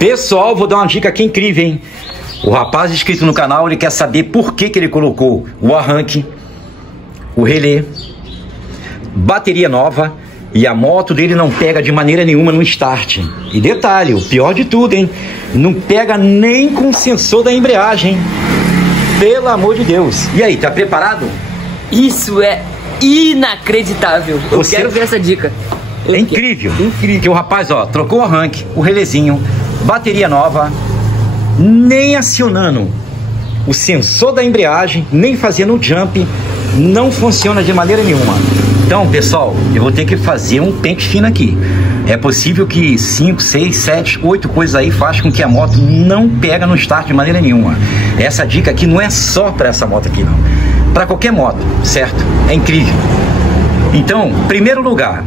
Pessoal, vou dar uma dica aqui incrível, hein? O rapaz inscrito no canal, ele quer saber por que ele colocou o arranque, o relé, bateria nova e a moto dele não pega de maneira nenhuma no start. E detalhe, o pior de tudo, hein? Não pega nem com o sensor da embreagem, hein? Pelo amor de Deus. E aí, tá preparado? Isso é inacreditável. Eu quero ver essa dica. É incrível. Incrível. Que o rapaz, ó, trocou o arranque, o relézinho, bateria nova, nem acionando o sensor da embreagem, nem fazendo o jump, não funciona de maneira nenhuma. Então, pessoal, eu vou ter que fazer um pente fino aqui. É possível que 5, 6, 7, 8 coisas aí façam com que a moto não pega no start de maneira nenhuma. Essa dica aqui não é só para essa moto aqui, não. Para qualquer moto, certo? É incrível. Então, primeiro lugar,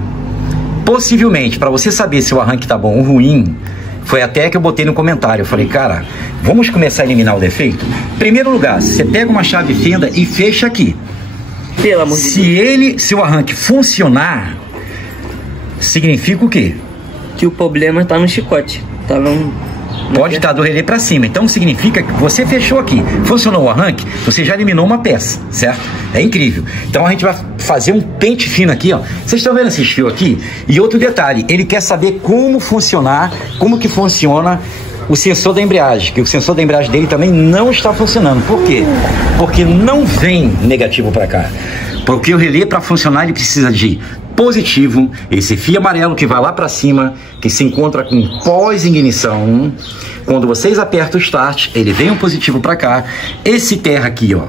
possivelmente, para você saber se o arranque tá bom ou ruim, foi até que eu botei no comentário. Eu falei, cara, vamos começar a eliminar o defeito? Primeiro lugar, você pega uma chave fenda e fecha aqui. Pelo amor de Deus. Se o arranque funcionar, significa o quê? Que o problema tá no chicote. Tá no... Pode estar do relé para cima. Então significa que você fechou aqui, funcionou o arranque, você já eliminou uma peça, certo? É incrível. Então a gente vai fazer um pente fino aqui, ó. Vocês estão vendo esses fios aqui? E outro detalhe, ele quer saber como que funciona o sensor da embreagem, que o sensor da embreagem dele também não está funcionando. Por quê? Porque não vem negativo para cá. Porque o relé, para funcionar, ele precisa de positivo, esse fio amarelo que vai lá para cima, que se encontra com pós-ignição. Quando vocês apertam o start, ele vem um positivo para cá. Esse terra aqui, ó,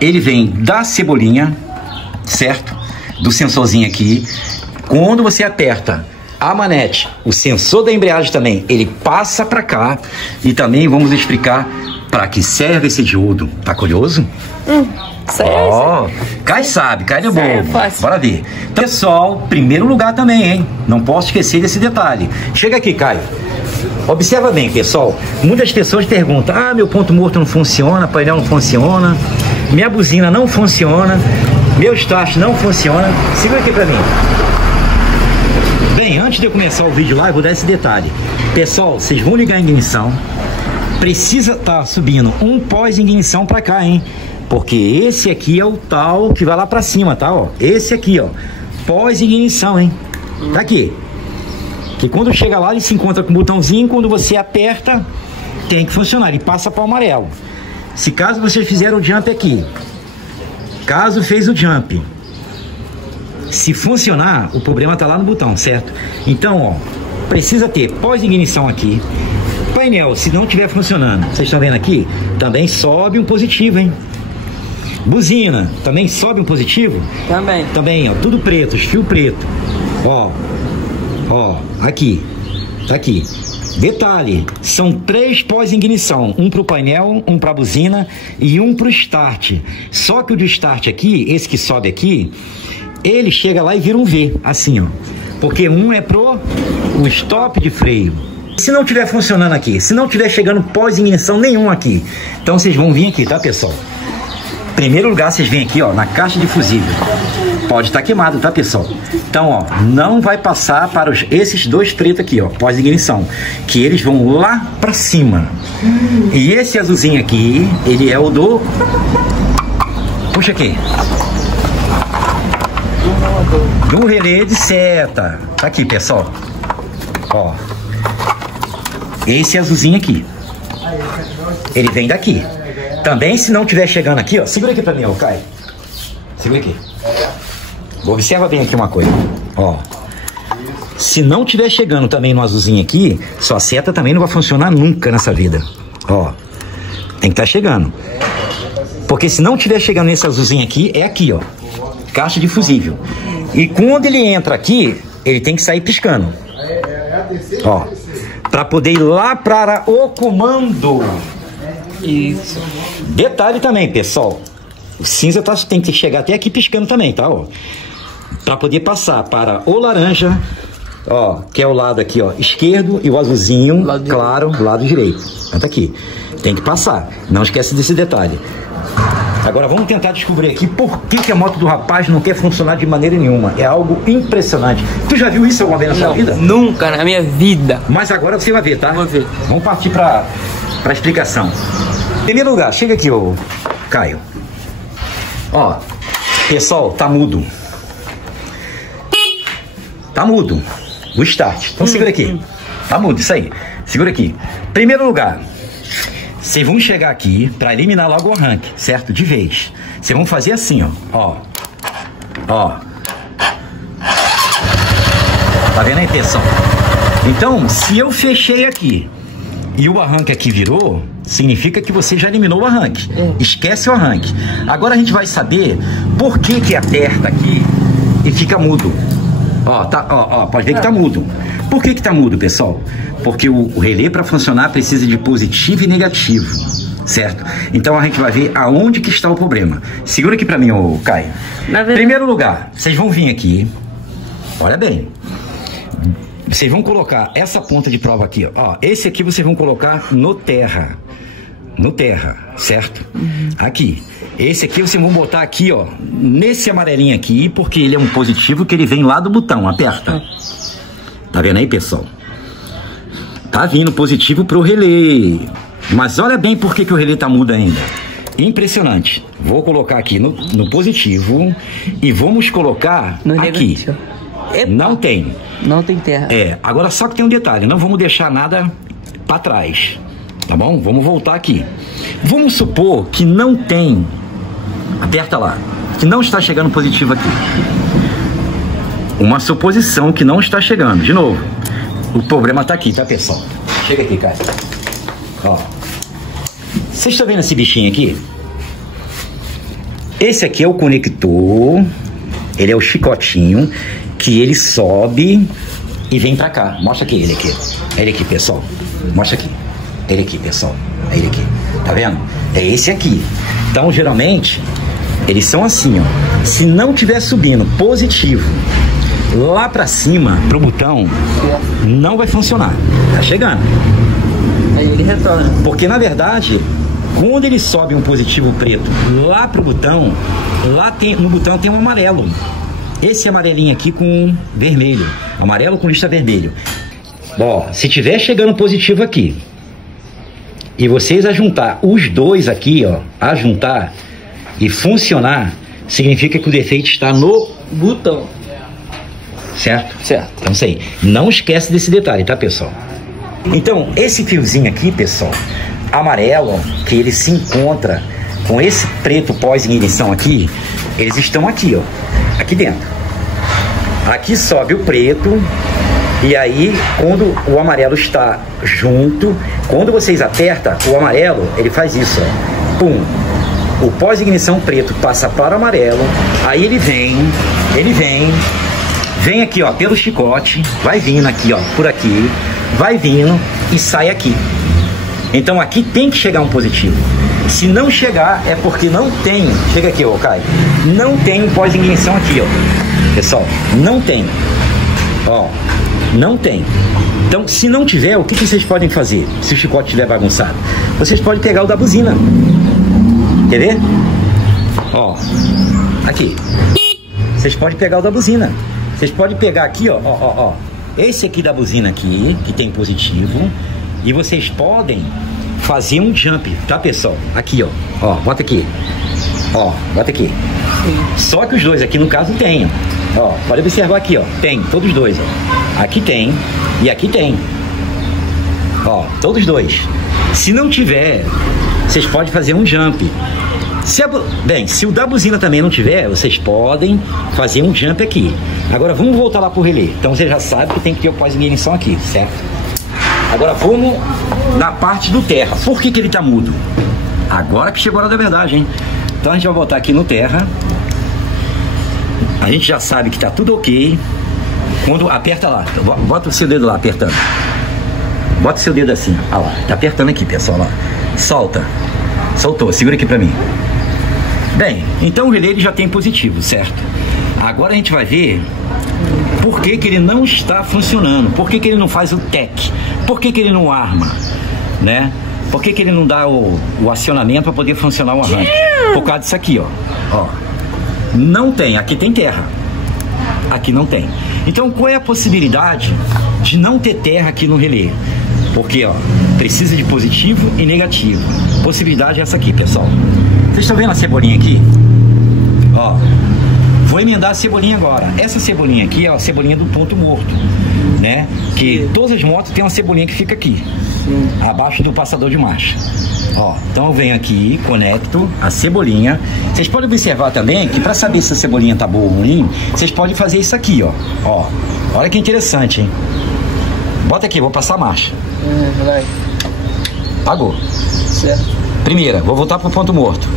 ele vem da cebolinha, certo? Do sensorzinho aqui. Quando você aperta a manete, o sensor da embreagem também, ele passa para cá. E também vamos explicar para que serve esse diodo. Tá curioso? Sério? Cai sabe, cai de bobo. Fácil. Bora ver. Pessoal, primeiro lugar também, hein? Não posso esquecer desse detalhe. Chega aqui, Caio. Observa bem, pessoal. Muitas pessoas perguntam: ah, meu ponto morto não funciona, painel não funciona, minha buzina não funciona, meu start não funciona. Segura aqui pra mim. Bem, antes de eu começar o vídeo lá, eu vou dar esse detalhe. Pessoal, vocês vão ligar a ignição. Precisa estar subindo um pós-ignição pra cá, hein? Porque esse aqui é o tal que vai lá pra cima, tá? Ó, esse aqui, ó, pós-ignição, hein? Tá aqui. Que quando chega lá, ele se encontra com o botãozinho. Quando você aperta, tem que funcionar. Ele passa para o amarelo. Se caso vocês fizeram o jump aqui, caso fez o jump, se funcionar, o problema tá lá no botão, certo? Então, ó, precisa ter pós-ignição aqui. Painel, se não estiver funcionando, vocês estão vendo aqui, também sobe um positivo, hein? Buzina, também sobe um positivo? Também. Também, ó, tudo preto, os fios preto. Ó, aqui, tá aqui. Detalhe, são 3 pós-ignição, um pro painel, um pra buzina e um pro start. Só que o do start aqui, esse que sobe aqui, ele chega lá e vira um V, assim, ó. Porque um é pro o stop de freio. Se não tiver funcionando aqui, se não tiver chegando pós-ignição nenhum aqui, então vocês vão vir aqui, tá, pessoal? Primeiro lugar, vocês vêm aqui, ó, na caixa de fusível. Pode estar queimado, tá, pessoal? Então, ó, não vai passar para esses dois pretos aqui, ó, pós-ignição, que eles vão lá para cima. E esse azulzinho aqui, ele é o do... Puxa aqui. Do relé de seta. Tá aqui, pessoal. Ó. Esse azulzinho aqui. Ele vem daqui. Também, se não estiver chegando aqui, ó, segura aqui pra mim, ó, Caio. Segura aqui. Observa bem aqui uma coisa, ó. Se não estiver chegando também no azulzinho aqui, sua seta também não vai funcionar nunca nessa vida. Ó, tem que estar chegando. Porque se não estiver chegando nesse azulzinho aqui, é aqui, ó. Caixa de fusível. E quando ele entra aqui, ele tem que sair piscando. Ó, pra poder ir lá para o comando. Isso. Detalhe também, pessoal. O cinza tem que chegar até aqui piscando também, tá? Ó, para poder passar para o laranja, ó, que é o lado aqui, ó, esquerdo, e o azulzinho, lado claro, direito. Lado direito. Tá aqui. Tem que passar. Não esquece desse detalhe. Agora vamos tentar descobrir aqui por que a moto do rapaz não quer funcionar de maneira nenhuma. É algo impressionante. Tu já viu isso alguma vez na sua vida? Nunca na minha vida. Mas agora você vai ver, tá? Vou ver. Vamos partir pra explicação. Em primeiro lugar, chega aqui, ô Caio. Ó, pessoal, tá mudo. Tá mudo. O start. Então segura aqui. Tá mudo, isso aí. Segura aqui. Primeiro lugar, vocês vão chegar aqui para eliminar logo o arranque, certo? De vez. Vocês vão fazer assim, ó. Ó. Tá vendo aí, pessoal? Então, se eu fechei aqui e o arranque aqui virou, significa que você já eliminou o arranque. Esquece o arranque. Agora a gente vai saber por que aperta aqui e fica mudo. Ó, tá, ó, pode ver que tá mudo. Por que tá mudo, pessoal? Porque o relé, para funcionar, precisa de positivo e negativo, certo? Então a gente vai ver aonde que está o problema. Segura aqui para mim, ô Caio. Primeiro lugar, vocês vão vir aqui, olha bem, vocês vão colocar essa ponta de prova aqui, ó. Esse aqui vocês vão colocar no terra, certo? Aqui. Esse aqui vocês vão botar aqui, ó, nesse amarelinho aqui, porque ele é um positivo que ele vem lá do botão, aperta. Tá vendo aí, pessoal? Tá vindo positivo pro relé. Mas olha bem por que o relé tá mudo ainda. Impressionante. Vou colocar aqui no positivo e vamos colocar no aqui. Não tem. Não tem terra. Agora só que tem um detalhe. Não vamos deixar nada para trás. Tá bom? Vamos voltar aqui. Vamos supor que não tem. Aperta lá. Que não está chegando positivo aqui. Uma suposição que não está chegando. De novo. O problema está aqui, tá, pessoal? Chega aqui, cara. Ó. Vocês estão vendo esse bichinho aqui? Esse aqui é o conector. Ele é o chicotinho que ele sobe e vem pra cá. Mostra aqui ele aqui. Ele aqui, pessoal. Mostra aqui. Ele aqui, pessoal. É ele aqui. Tá vendo? É esse aqui. Então, geralmente, eles são assim, ó. Se não tiver subindo positivo lá pra cima, pro botão, não vai funcionar. Tá chegando. Aí ele retorna. Porque, na verdade, quando ele sobe um positivo preto lá pro botão, no botão tem um amarelo. Esse amarelinho aqui com vermelho. Amarelo com lista vermelho. Ó, se tiver chegando positivo aqui, e vocês ajuntar os dois aqui, ó, ajuntar e funcionar, significa que o defeito está no botão. Certo? Certo. Então isso aí. Não esquece desse detalhe, tá, pessoal? Então, esse fiozinho aqui, pessoal, amarelo, que ele se encontra com esse preto pós-ignição aqui, eles estão aqui, ó. Aqui dentro. Aqui sobe o preto. E aí, quando o amarelo está junto, quando vocês apertam o amarelo, ele faz isso, ó. Pum. O pós-ignição preto passa para o amarelo. Aí ele vem aqui, ó, pelo chicote, vai vindo aqui, ó, por aqui, vai vindo e sai aqui. Então aqui tem que chegar um positivo. Se não chegar, é porque não tem. Chega aqui, ó, Caio. Não tem um pós-ignição aqui, ó. Pessoal, não tem. Ó, não tem. Então, se não tiver, o que vocês podem fazer? Se o chicote estiver bagunçado, vocês podem pegar o da buzina. Quer ver? Ó, aqui. Vocês podem pegar o da buzina. Vocês podem pegar aqui, ó. Esse aqui da buzina aqui, que tem positivo. E vocês podem fazer um jump, tá, pessoal? Aqui, ó. Bota aqui. Ó, bota aqui. Só que os dois aqui, no caso, tem. Ó, pode observar aqui, ó. Tem, todos dois, ó. Aqui tem e aqui tem. Ó, todos dois. Se não tiver, vocês podem fazer um jump. Se o da buzina também não tiver, vocês podem fazer um jump aqui. Agora vamos voltar lá pro relé. Então você já sabe que tem que ter o pós-ignição aqui, certo? Agora vamos na parte do terra. Por que ele tá mudo? Agora que chegou a hora da verdade, hein? Então a gente vai botar aqui no terra. A gente já sabe que tá tudo ok. Quando aperta lá, bota o seu dedo lá apertando. Bota o seu dedo assim, olha lá, tá apertando aqui, pessoal, ó. Solta. Soltou, segura aqui pra mim. Bem, então o relé ele já tem positivo, certo? Agora a gente vai ver por que ele não está funcionando, por que ele não faz o tech, por que ele não arma, né? Por que ele não dá o acionamento para poder funcionar o arranque? Por causa disso aqui, ó. Não tem, aqui tem terra. Aqui não tem. Então, qual é a possibilidade de não ter terra aqui no relé? Porque, ó, precisa de positivo e negativo. Possibilidade é essa aqui, pessoal. Vocês estão vendo a cebolinha aqui? Ó, vou emendar a cebolinha agora. Essa cebolinha aqui é a cebolinha do ponto morto, né? Que todas as motos têm uma cebolinha que fica aqui, abaixo do passador de marcha. Ó, então eu venho aqui, conecto a cebolinha. Vocês podem observar também que para saber se a cebolinha tá boa ou ruim, vocês podem fazer isso aqui, ó. Olha que interessante, hein? Bota aqui, vou passar a marcha. Vai. Pagou. Certo. Primeira, vou voltar pro ponto morto.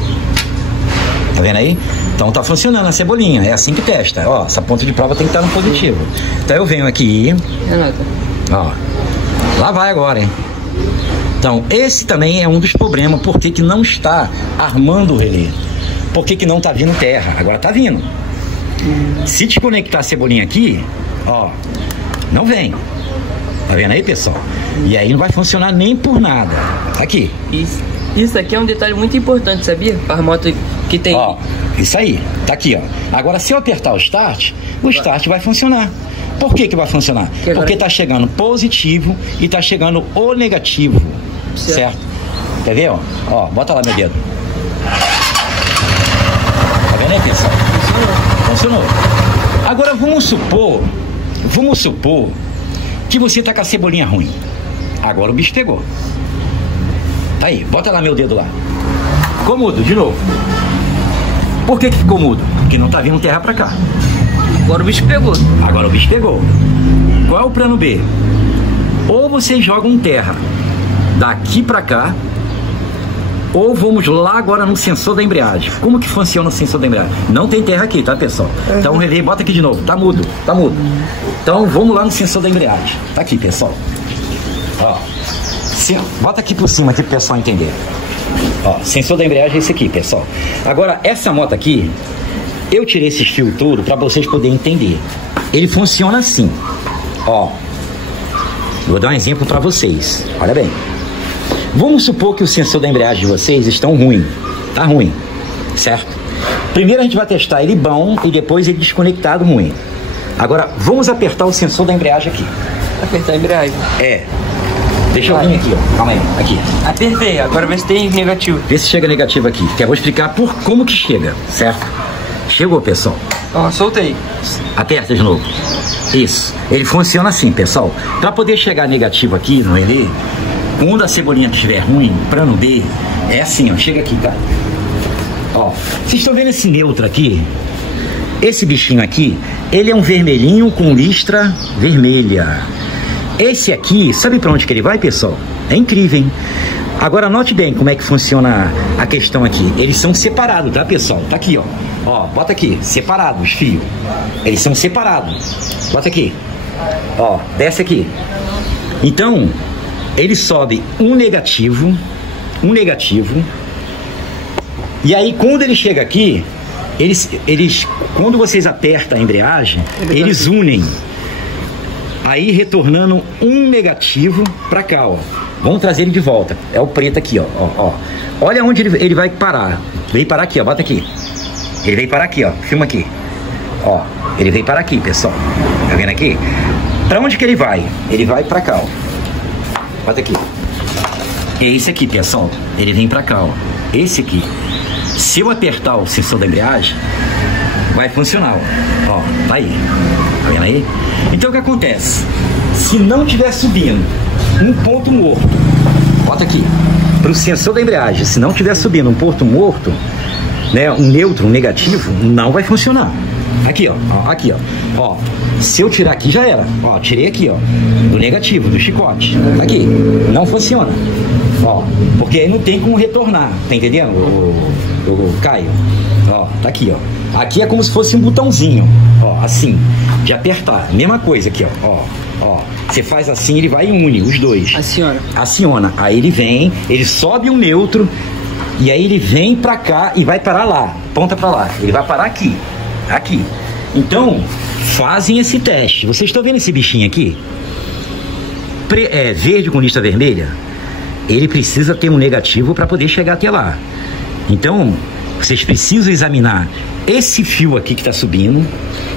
Tá vendo aí? Então tá funcionando a cebolinha, é assim que testa. Ó, essa ponta de prova tem que estar no positivo. Então eu venho aqui. Ó, lá vai agora, hein? Então, esse também é um dos problemas, por que não está armando o relé. Por que não tá vindo terra? Agora tá vindo. Se desconectar a cebolinha aqui, ó, não vem. Tá vendo aí, pessoal? E aí não vai funcionar nem por nada. Aqui. Isso aqui é um detalhe muito importante, sabia? Para as motos que tem. Ó, isso aí, tá aqui, ó. Agora, se eu apertar o start vai funcionar. Por que vai funcionar? Porque tá chegando positivo e tá chegando o negativo. Certo? Quer ver, ó? Bota lá meu dedo. Tá vendo aí, pessoal? Funcionou. Agora vamos supor que você tá com a cebolinha ruim. Agora o bicho pegou. Tá aí, bota lá meu dedo lá. Ficou mudo, de novo. Por que ficou mudo? Porque não tá vindo terra pra cá. Agora o bicho pegou. Agora o bicho pegou. Qual é o plano B? Ou vocês jogam terra daqui pra cá, ou vamos lá agora no sensor da embreagem. Como que funciona o sensor da embreagem? Não tem terra aqui, tá, pessoal? Então o relé, bota aqui de novo, tá mudo. Então vamos lá no sensor da embreagem. Tá aqui, pessoal. Ó, bota aqui por cima aqui pro pessoal entender. Ó, sensor da embreagem é esse aqui, pessoal. Agora, essa moto aqui, eu tirei esses fios tudo para vocês poderem entender. Ele funciona assim, ó. Vou dar um exemplo para vocês. Olha bem. Vamos supor que o sensor da embreagem de vocês estão ruim. Tá ruim, certo? Primeiro a gente vai testar ele bom e depois ele desconectado ruim. Agora, vamos apertar o sensor da embreagem aqui. Apertar a embreagem? É. Deixa eu vir aqui, ó. Calma aí, aqui. Apertei, agora vê se tem negativo. Vê se chega negativo aqui, que eu vou explicar como que chega, certo? Chegou, pessoal. Ó, soltei. Aperta de novo. Isso. Ele funciona assim, pessoal. Para poder chegar negativo aqui no relé, quando a cebolinha estiver ruim, plano B, é assim, ó. Chega aqui, tá? Ó, vocês estão vendo esse neutro aqui? Esse bichinho aqui, ele é um vermelhinho com listra vermelha. Esse aqui, sabe para onde que ele vai, pessoal? É incrível, hein? Agora note bem como é que funciona a questão aqui. Eles são separados, tá, pessoal? Tá aqui, ó. Ó, bota aqui, separados os fios. Eles são separados. Bota aqui. Ó, desce aqui. Então, ele sobe um negativo. E aí, quando ele chega aqui, eles quando vocês apertam a embreagem, eles unem. Aí retornando um negativo pra cá, ó. Vamos trazer ele de volta. É o preto aqui, ó. Olha onde ele vai parar. Veio parar aqui, ó. Bota aqui. Ele veio parar aqui, ó. Filma aqui. Ó. Ele veio parar aqui, pessoal. Tá vendo aqui? Pra onde que ele vai? Ele vai pra cá, ó. Bota aqui. É esse aqui, pessoal. Ele vem pra cá, ó. Esse aqui. Se eu apertar o sensor da embreagem, vai funcionar, ó. Ó, tá aí. Tá vendo aí? Então o que acontece? Se não estiver subindo um ponto morto, bota aqui, para o sensor da embreagem, se não estiver subindo um ponto morto, né, um neutro, um negativo, não vai funcionar. Aqui, ó, aqui, ó. Se eu tirar aqui já era. Ó, tirei aqui, ó, do negativo, do chicote. Aqui, não funciona. Ó, porque aí não tem como retornar, tá entendendo, o Caio? Ó, tá aqui, ó. Aqui é como se fosse um botãozinho, ó, assim, de apertar. Mesma coisa aqui, ó. Você faz assim, ele vai e une os dois. Aciona. Aí ele vem, ele sobe um neutro, e aí ele vem pra cá e vai parar lá, ponta pra lá. Ele vai parar aqui. Aqui. Então, fazem esse teste. Vocês estão vendo esse bichinho aqui? Verde com lista vermelha? ele precisa ter um negativo para poder chegar até lá. Então, vocês precisam examinar esse fio aqui que está subindo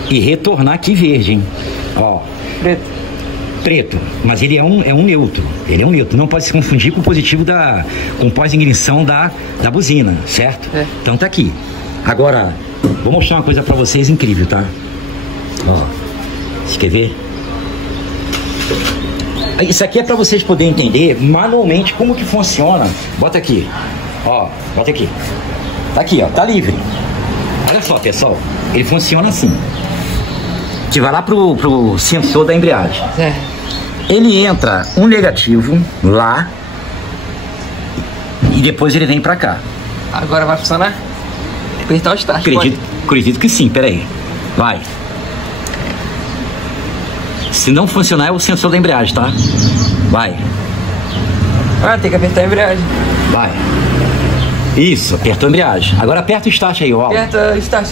e retornar aqui verde, hein? Ó. Preto, mas ele é um neutro. Ele é um neutro. Não pode se confundir com o positivo com pós-ignição da buzina, certo? É. Então tá aqui. Agora, vou mostrar uma coisa para vocês incrível, tá? Ó. Você quer ver? Isso aqui é para vocês poderem entender manualmente como que funciona. Bota aqui. Ó, bota aqui. Tá aqui, ó. Tá livre. Olha só, pessoal. Ele funciona assim. Que vai lá pro sensor da embreagem. É. Ele entra um negativo lá e depois ele vem pra cá. Agora vai funcionar? Apertar o start. Acredito que sim, peraí. Vai. Se não funcionar é o sensor da embreagem, tá? Vai. Ah, tem que apertar a embreagem. Vai. Isso, apertou a embreagem. Agora aperta o start aí, ó. Aperta o start,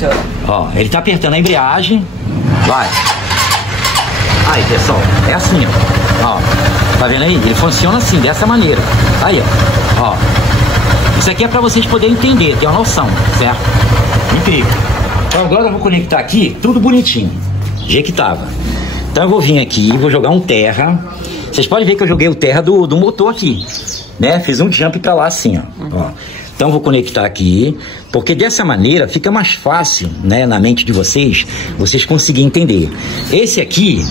ó. Ó, ele tá apertando a embreagem. Vai. Aí, pessoal, é assim, ó. Tá vendo aí? Ele funciona assim, dessa maneira. Aí, ó. Isso aqui é pra vocês poderem entender, ter uma noção, certo? Incrível. Então agora eu vou conectar aqui, tudo bonitinho. Do jeito que tava. Então eu vou vir aqui, vou jogar um terra. Vocês podem ver que eu joguei o terra do motor aqui, né? Fiz um jump pra lá assim, ó. Então eu vou conectar aqui, porque dessa maneira fica mais fácil, né, na mente de vocês conseguirem entender. Esse aqui,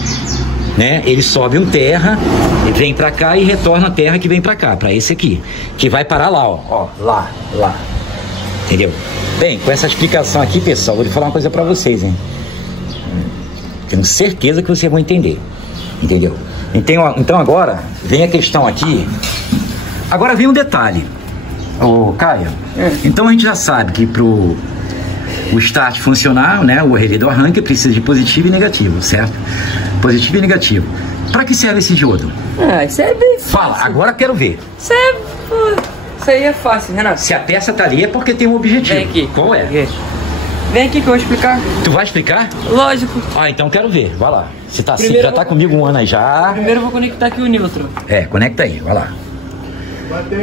né, ele sobe um terra, ele vem pra cá e retorna a terra que vem pra cá, pra esse aqui, que vai parar lá, ó, lá. Entendeu? Bem, com essa explicação aqui, pessoal, vou falar uma coisa pra vocês, hein? Tenho certeza que vocês vão entender. Entendeu? Então agora vem a questão aqui. Agora vem um detalhe. Ô, Caio, então a gente já sabe que pro o start funcionar, né, o relé do arranque precisa de positivo e negativo, certo? Positivo e negativo. Para que serve esse diodo? Isso é bem fácil. Fala, agora quero ver. Isso aí é fácil, Renato. Se a peça tá ali é porque tem um objetivo. Vem aqui. Qual é? Vem aqui que eu vou explicar. Tu vai explicar? Lógico. Então quero ver, vai lá. Você tá assim, já tá comigo um ano aí já. Primeiro eu vou conectar aqui o neutro. Conecta aí, vai lá.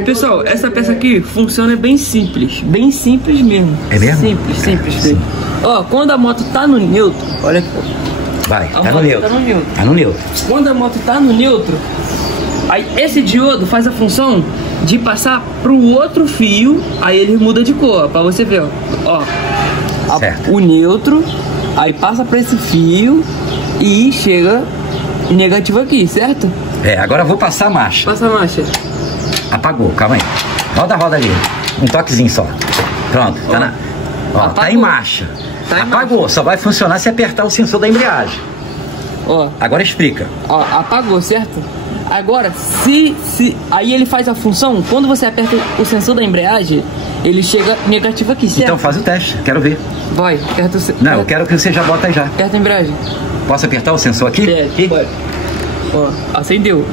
Pessoal, essa peça aqui funciona bem simples mesmo. É mesmo? Simples. Ó, quando a moto tá no neutro, olha aqui. Vai, tá no neutro. Tá no neutro. Quando a moto tá no neutro, aí esse diodo faz a função de passar pro outro fio, aí ele muda de cor, pra você ver, ó. O neutro, aí passa pra esse fio e chega negativo aqui, certo? Agora eu vou passar a marcha. Passa a marcha. Apagou, calma aí. Roda ali. Um toquezinho só. Pronto, tá em marcha. Apagou, só vai funcionar se apertar o sensor da embreagem. Agora explica. Apagou, certo? Agora, aí ele faz a função, quando você aperta o sensor da embreagem, ele chega negativo aqui, certo? Então faz o teste, quero ver. Vai, aperta o sensor. Não, eu quero que você já bota aí já. Aperta a embreagem. Posso apertar o sensor aqui? Pode. Acendeu.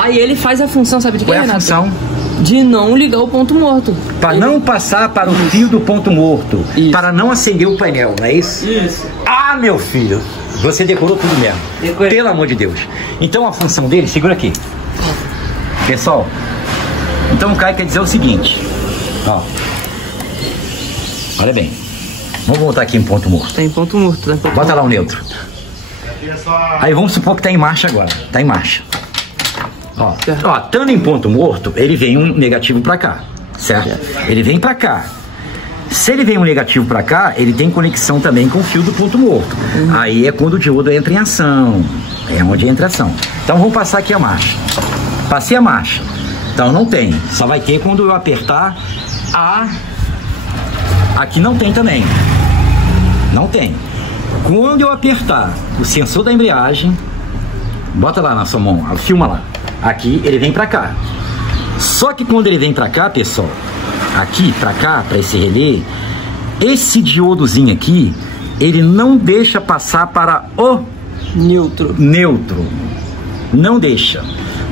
Aí ele faz a função, sabe de que, Renato? Qual é a função? De não ligar o ponto morto. Para não passar para o fio do ponto morto. Isso. Para não acender o painel, não é isso? Isso. Ah, meu filho, você decorou tudo mesmo. Decorei. Pelo amor de Deus. Então a função dele, segura aqui. Pessoal, então o Caio quer dizer o seguinte. Olha bem. Vamos voltar aqui em ponto morto. Tá em ponto morto. Bota lá o neutro. Aí vamos supor que tá em marcha agora. Tá em marcha. Estando em ponto morto, ele vem um negativo pra cá, certo? Ele vem pra cá. Se ele vem um negativo pra cá, ele tem conexão também com o fio do ponto morto. Aí é quando o diodo entra em ação. É onde entra a ação. Então vamos passar aqui a marcha. Passei a marcha. Então não tem. Só vai ter quando eu apertar a... Aqui não tem também. Não tem. Quando eu apertar o sensor da embreagem, bota lá na sua mão, filma lá. Aqui ele vem pra cá. Só que quando ele vem pra cá, pessoal, aqui pra cá, pra esse relé, esse diodozinho aqui, ele não deixa passar para o neutro. Não deixa.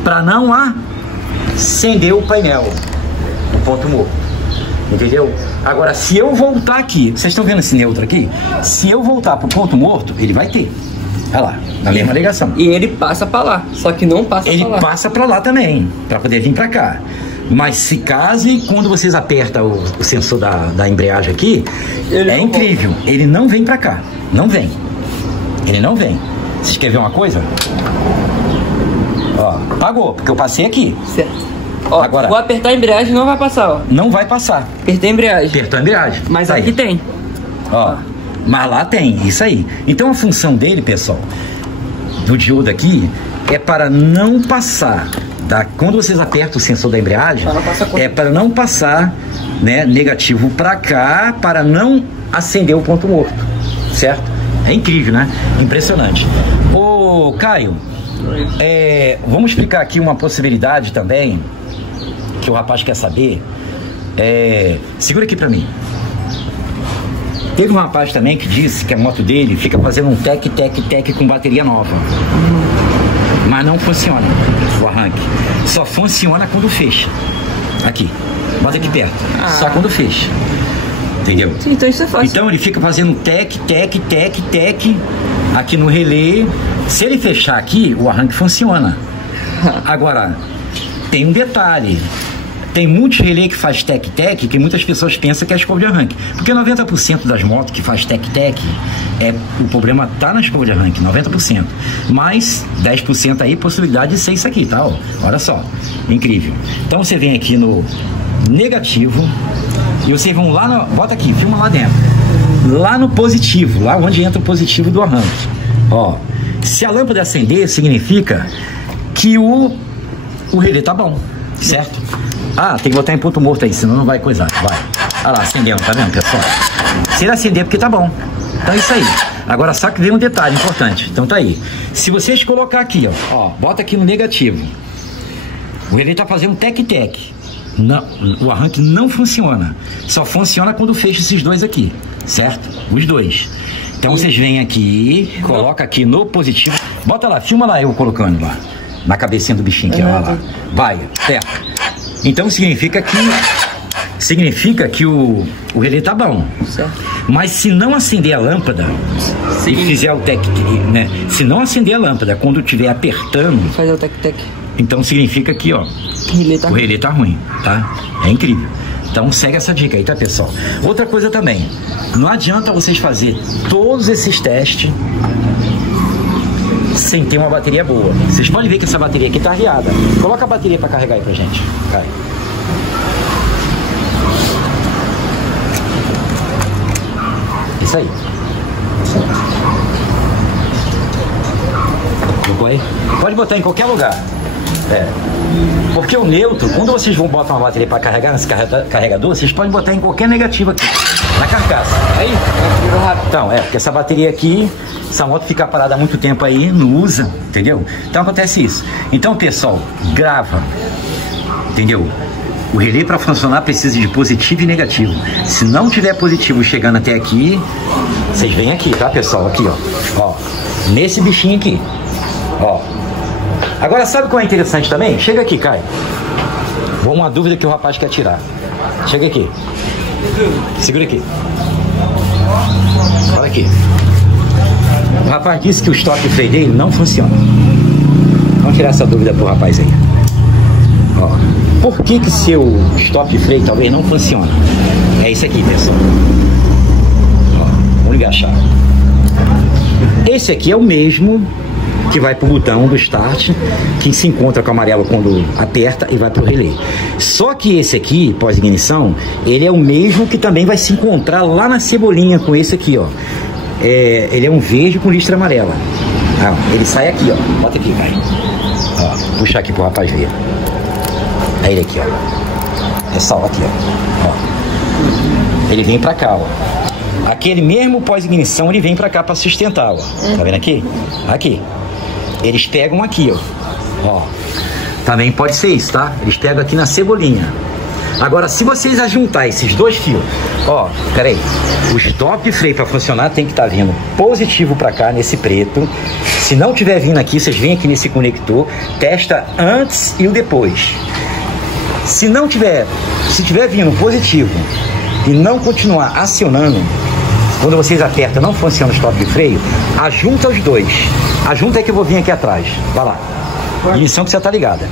Pra não acender o painel, o ponto morto. Entendeu? Agora, se eu voltar aqui, vocês estão vendo esse neutro aqui? Se eu voltar pro ponto morto, ele vai ter. Olha lá, na mesma ligação. E ele passa pra lá, só que não passa pra lá. Ele passa pra lá também, pra poder vir pra cá. Mas se case, quando vocês apertam o sensor da embreagem aqui, é incrível. Ele não vem pra cá. Não vem. Ele não vem. Vocês querem ver uma coisa? Ó, apagou, porque eu passei aqui. Certo. Ó, agora, vou apertar a embreagem, não vai passar, ó. Não vai passar. Apertei a embreagem. Apertou a embreagem. Mas tá aqui aí tem. Ó, mas lá tem, isso aí. Então a função dele, pessoal, do diodo aqui, é para não passar. Quando vocês apertam o sensor da embreagem, é para não passar, né, negativo para cá, para não acender o ponto morto, certo? É incrível, né? Impressionante. Ô, Caio, vamos explicar aqui uma possibilidade também, que o rapaz quer saber. Segura aqui para mim. Teve um rapaz também que disse que a moto dele fica fazendo um tec com bateria nova. Mas não funciona o arranque. Só funciona quando fecha. Aqui. Bota aqui perto. Só quando fecha. Entendeu? Sim, então isso é fácil. Então ele fica fazendo tec aqui no relé. Se ele fechar aqui, o arranque funciona. Agora, tem um detalhe. Tem muitos relés que faz tec que muitas pessoas pensam que é a escova de arranque. Porque 90% das motos que faz tec o problema tá na escova de arranque, 90%. Mas 10% aí, possibilidade de ser isso aqui, tá? Ó, olha só, incrível. Então você vem aqui no negativo e vocês vão lá, bota aqui, filma lá dentro. Lá no positivo, lá onde entra o positivo do arranque. Ó, se a lâmpada acender, significa que o relé tá bom, certo? Tem que botar em ponto morto aí, senão não vai coisar. Vai. Olha lá, acendendo, tá vendo, pessoal? Se ele acender, porque tá bom. Então é isso aí. Agora, só que vem um detalhe importante. Então tá aí. Se vocês colocar aqui, ó, bota aqui no negativo. O relé tá fazendo tec. Não, o arranque não funciona. Só funciona quando fecha esses dois aqui, certo? Os dois. Então vocês vêm aqui, coloca aqui no positivo. Bota lá, filma lá eu colocando lá. Na cabecinha do bichinho aqui, ó lá. Vai, certo. Então significa que o relé tá bom. Certo. Mas se não acender a lâmpada e fizer o tec, né? Se não acender a lâmpada quando estiver apertando, fazer o tec. Então significa que, ó, o relé tá ruim, tá? É incrível. Então segue essa dica aí, tá, pessoal? Outra coisa também, não adianta vocês fazer todos esses testes sem ter uma bateria boa. Vocês podem ver que essa bateria aqui tá arriada. Coloca a bateria para carregar aí pra gente. Vai. Isso aí. Pode botar em qualquer lugar. Porque o neutro, quando vocês vão botar uma bateria para carregar nesse carregador, vocês podem botar em qualquer negativo aqui, na carcaça. Aí? Então, porque essa bateria aqui, essa moto fica parada há muito tempo aí, não usa, entendeu? Então acontece isso. Então, pessoal, grava, entendeu? O relé para funcionar precisa de positivo e negativo. Se não tiver positivo chegando até aqui, vocês vêm aqui, tá, pessoal? Aqui, ó, nesse bichinho aqui, ó. Agora, sabe qual é interessante também? Chega aqui, Caio. Uma dúvida que o rapaz quer tirar. Chega aqui. Segura aqui. Olha aqui. O rapaz disse que o stop freio dele não funciona. Vamos tirar essa dúvida pro rapaz aí. Ó, por que seu stop freio talvez não funciona? É isso aqui, pessoal. Ó, vamos ligar a chave. Esse aqui é o mesmo que vai pro botão do start, que se encontra com o amarelo quando aperta e vai pro relé. Só que esse aqui, pós-ignição, ele é o mesmo que também vai se encontrar lá na cebolinha com esse aqui, ó. Ele é um verde com listra amarela. Ele sai aqui, ó. Bota aqui, vai. Ó, puxar aqui pro rapaz ver. Aí ele aqui, ó. É só aqui, ó. Ele vem pra cá, ó. Aquele mesmo pós-ignição, ele vem pra cá pra sustentar, ó. Tá vendo aqui? Aqui. Eles pegam aqui, ó. Também pode ser isso, tá? Eles pegam aqui na cebolinha. Agora, se vocês ajuntar esses dois fios, ó, peraí. O stop freio para funcionar tem que estar vindo positivo para cá, nesse preto. Se não tiver vindo aqui, vocês vêm aqui nesse conector, testa antes e o depois. Se tiver vindo positivo e não continuar acionando, quando vocês apertam, não funciona o stop de freio, ajunta os dois. Ajunta é que eu vou vir aqui atrás. Vai lá. Ignição que você tá ligada.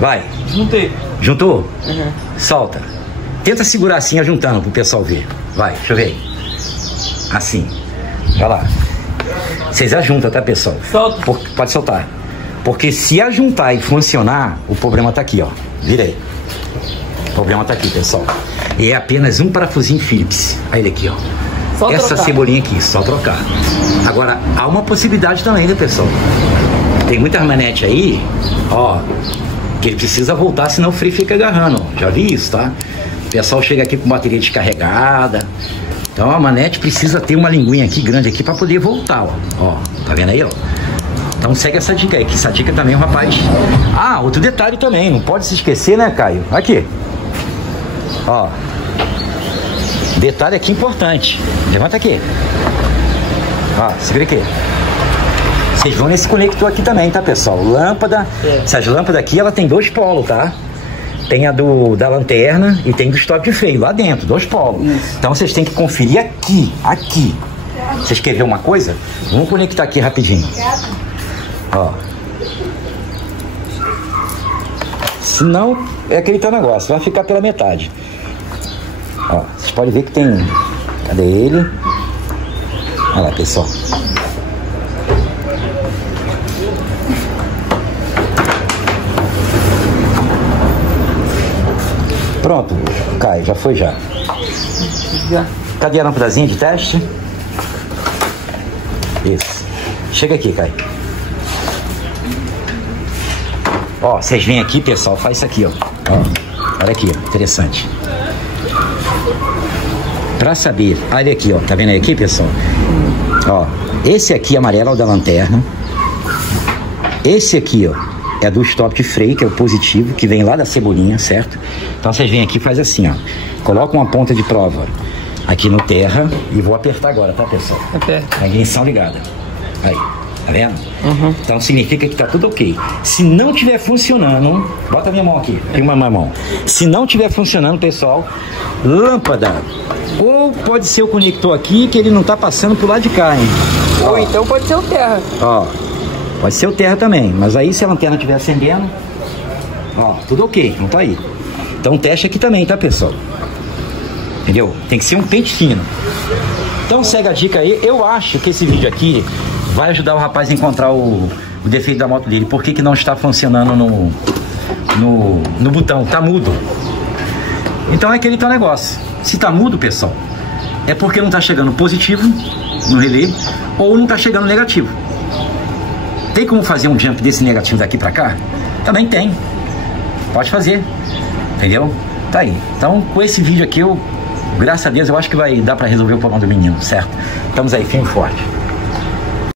Vai. Juntei. Juntou? Uhum. Solta. Tenta segurar assim, ajuntando pro pessoal ver. Vai, deixa eu ver. Assim. Vai lá. Vocês ajuntam, tá, pessoal? Solta. Pode soltar. Porque se ajuntar e funcionar, o problema tá aqui, ó. Virei. O problema tá aqui, pessoal. E é apenas um parafusinho Phillips. Aí ele aqui, ó. Só essa trocar. cebolinha aqui, só trocar. Agora, há uma possibilidade também, né, pessoal? Tem muita manete aí, ó, que ele precisa voltar, senão o freio fica agarrando, ó. Já vi isso, tá? O pessoal chega aqui com bateria descarregada. Então a manete precisa ter uma linguinha aqui grande aqui para poder voltar, ó. Tá vendo aí, ó? Então segue essa dica aí, que essa dica também, rapaz. Ah, outro detalhe também, não pode se esquecer, né, Caio? Aqui. Ó. Detalhe aqui importante. Levanta aqui. Ó, segura aqui. Vocês vão nesse conector aqui também, tá, pessoal? Lâmpada. Essas lâmpadas aqui, ela tem 2 polos, tá? Tem a da lanterna e tem do stop de freio lá dentro, 2 polos. Isso. Então vocês têm que conferir aqui, aqui. Vocês querem ver uma coisa? Vamos conectar aqui rapidinho. Ó. Senão, é aquele teu negócio, vai ficar pela metade. Ó, vocês podem ver que tem... Cadê ele? Olha lá, pessoal. Pronto, Caio, já foi já. Cadê a lâmpadazinha de teste? Isso. Chega aqui, Caio. Ó, vocês vêm aqui, pessoal, faz isso aqui, ó. Olha aqui, ó, interessante. Pra saber, olha aqui, ó, tá vendo aí aqui, pessoal? Ó, esse aqui amarelo é o da lanterna. Esse aqui, ó, é do stop de freio, que é o positivo, que vem lá da cebolinha, certo? Então vocês vêm aqui e faz assim, ó. Coloca uma ponta de prova aqui no terra e vou apertar agora, tá, pessoal? Aperta. A ignição ligada. Aí, tá vendo? Uhum. Então significa que tá tudo ok. Se não tiver funcionando, bota a minha mão aqui, tem uma mão. Se não tiver funcionando, pessoal, lâmpada. Ou pode ser o conector aqui, que ele não tá passando pro lado de cá, hein? Ou então pode ser o terra. Ó, pode ser o terra também, mas aí se a lanterna estiver acendendo, ó, tudo ok, não tá aí. Então teste aqui também, tá, pessoal? Entendeu? Tem que ser um pente fino. Então segue a dica aí. Eu acho que esse vídeo aqui vai ajudar o rapaz a encontrar o defeito da moto dele. Por que que não está funcionando no botão? Tá mudo. Então é aquele tal negócio. Se tá mudo, pessoal, é porque não tá chegando positivo no relé ou não tá chegando negativo. Tem como fazer um jump desse negativo daqui pra cá? Também tem. Pode fazer. Entendeu? Tá aí. Então, com esse vídeo aqui, graças a Deus, eu acho que vai dar pra resolver o problema do menino, certo? Estamos aí, firme e forte.